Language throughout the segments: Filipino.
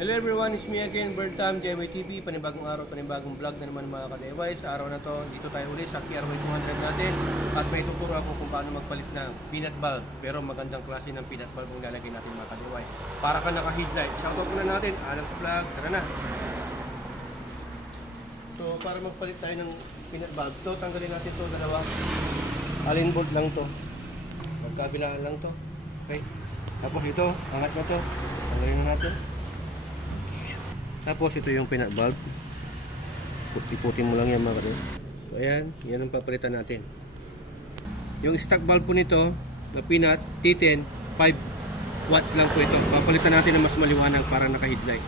Hello everyone, it's me again, Bertam, JMY TV, panibagong araw, panibagong vlog na naman mga ka-DIY. Sa araw na to, dito tayo ulit sa KRY 200 natin at may tuturo ako kung paano magpalit ng peanut bulb, pero magandang klase ng peanut bulb ang lalagay natin mga ka-DIY. Para ka naka-headlight. Shoutout muna natin, alam sa vlog, tara na! So para magpalit tayo ng peanut bulb, to tanggalin natin to dalawa. Allen bolt lang to, magkabilaan lang to. Okay, tapos ito, angat mo to, tanggalin na natin. Tapos ito yung peanut bulb. Iputin mo lang yan mga kapatid. So ayan, yan ang papalitan natin. Yung stock bulb po nito na peanut T10, 5 watts lang po ito. Papalitan natin na mas maliwanag para naka-headlight.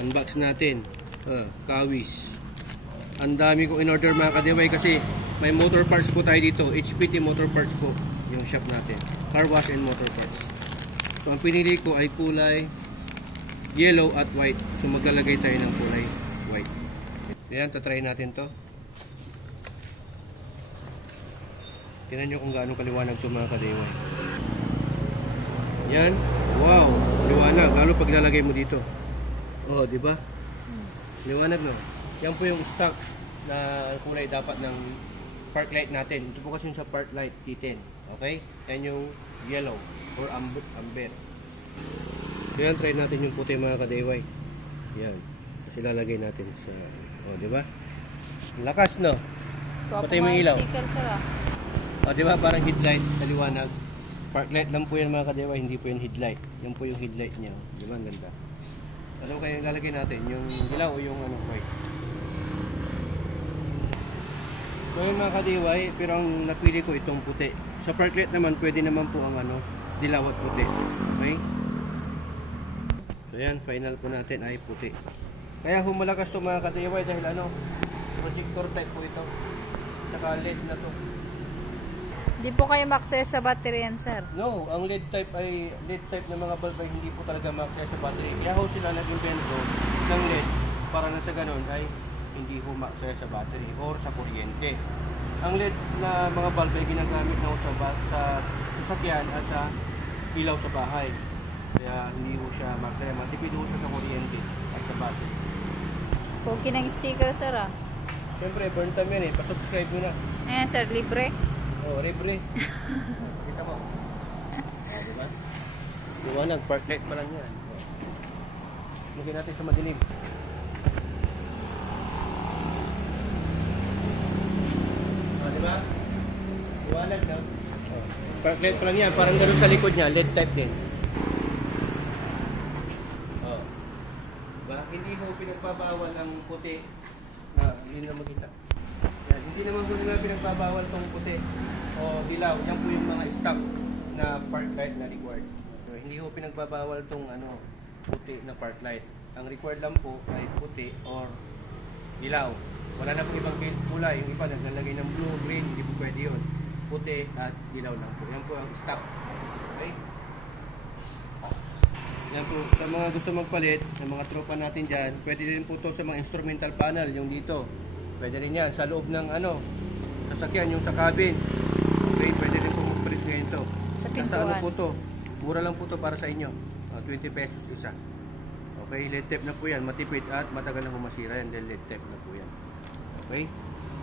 Unbox natin. Kawis. Ang dami kong in-order mga ka-DIY kasi may motor parts po tayo dito. HPT motor parts po yung shop natin. Car wash and motor parts. So ang pinili ko ay kulay yellow at white. So maglalagay tayo ng kulay white. Ayan, tatry natin to. Tingnan nyo kung gaano kaliwanag to mga ka-DIY. Yan. Wow, liwanag. Lalo pag lalagay mo dito. Oh, di ba? Liwanag, no? Yan po yung stock na kulay dapat ng park light natin. Ito po kasi yung sa park light T10. Okay? Yan yung yellow or amber. So yan, try natin yung puti mga ka-DIY. Yan. Kasi lalagay natin sa... O, diba? Lakas, no? Patay mo ilaw. O, diba? Parang headlight sa liwanag. Park light lang po yan mga ka-DIY. Hindi po yung headlight. Yan po yung headlight niya. Diba? Ang ganda. Ano kaya lalagay natin? Yung ilaw o yung ano, white? So yun mga ka-DIY. Pero ang napili ko itong puti. Sa park light naman, pwede naman po ang ano, dilaw at puti. Okay? So yan, final po natin ay puti. Kaya humalakas to mga ka-DIY dahil ano, projector type po ito. Saka LED na to. Hindi po kayo ma-access sa battery yan, sir? No, ang LED type na mga bulb ay hindi po talaga ma-access sa battery. Kaya ho sila nag-invento ng LED para na sa ganun ay hindi ho ma-access sa battery or sa kuryente. Ang LED na mga bulb ay ginagamit na ho sa sasakyan at sa ilaw sa bahay. Kaya hindi ho siya magsaya. Matipid ho siya sa kuryente at sa battery. Pogi ng sticker, sir, ah. Siyempre, burn time yan eh. Pa-subscribe nyo na. Ayan, sir, libre. Oo, libre. Kita mo. Diba? Liwanag, park light pa lang yan. Lagyan natin sa madilim. Diba? Liwanag na. Park light pa lang yan. Parang gano'n sa likod niya. LED type din. Hindi ho pinagbabawal ang puti na hindi na makita. Yan, hindi naman po nila pinagbabawal tong puti o dilaw. Yan po yung mga stock na park light na required. So, hindi ho pinagbabawal tong ano, puti na park light. Ang required lang po ay puti or dilaw. Wala na po ibang kulay. Yung iba naglalagay ng blue, green, hindi po pwede yun. Puti at dilaw lang po. Yan po ang stock. Okay? Yan po, sa mga gusto magpalit, sa mga tropa natin dyan, pwede rin po to sa mga instrumental panel, yung dito. Pwede rin yan, sa loob ng ano, sasakyan, yung sa cabin. Okay, pwede rin po magpalit ngayon to. Sa ano po to, mura lang po to para sa inyo. 20 pesos isa. Okay, LED tape na po yan, matipid at matagal na humasira yan, dahil LED tape na po yan. Okay,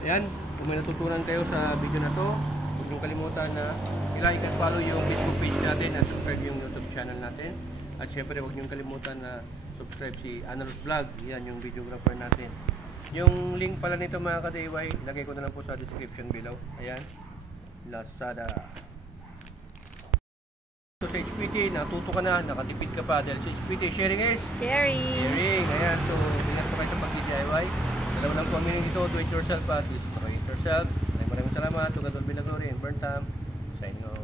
ayan, kung may natutunan kayo sa video na to, huwag niyong kalimutan na i-like at follow yung Facebook page natin at subscribe yung YouTube channel natin. At syempre huwag niyong kalimutan na subscribe si Analos Vlog. Yan yung videographer natin. Yung link pala nito mga ka-DIY, lagay ko na lang po sa description below. Ayan, Lazada. So sa HPT, natuto ka na, nakatipid ka pa. Dahil sa HPT, sharing is caring. Ayan, so ingat po kayo sa pag-DIY. Dalawa lang po ang meaning dito, do it yourself at least do it yourself. Maraming salamat. To God will be the glory and burn time. Signing off.